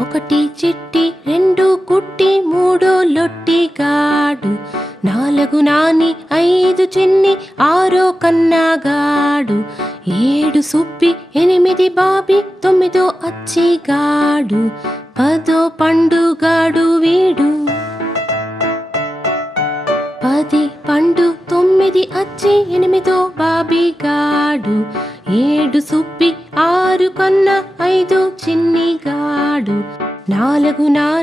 ఒకటి చిట్టి, రెండు కుట్టి, మూడో లొట్టిగాడు, నాలుగు నాని, ఐదు చిన్ని, ఆరో కన్నగాడు, ఏడు సుబ్బి, ఎనిమిది బాబి, తొమ్మిదో అచ్చిగాడు, పదో పండుగాడు వీడు. పది పండు, తొమ్మిది అచ్చి, ఎనిమిదో బాబిగాడు, ఏడు సుబ్బి, ఆరు కన్న, ఐదు చిన్నిగాడు, నాలుగు నాని,